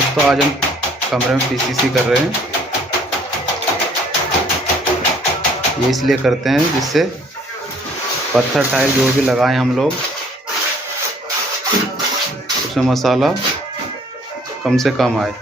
दोस्तों आज हम कमरे में पीसीसी कर रहे हैं। ये इसलिए करते हैं जिससे पत्थर टाइल जो भी लगाएं हम लोग उसमें मसाला कम से कम आए।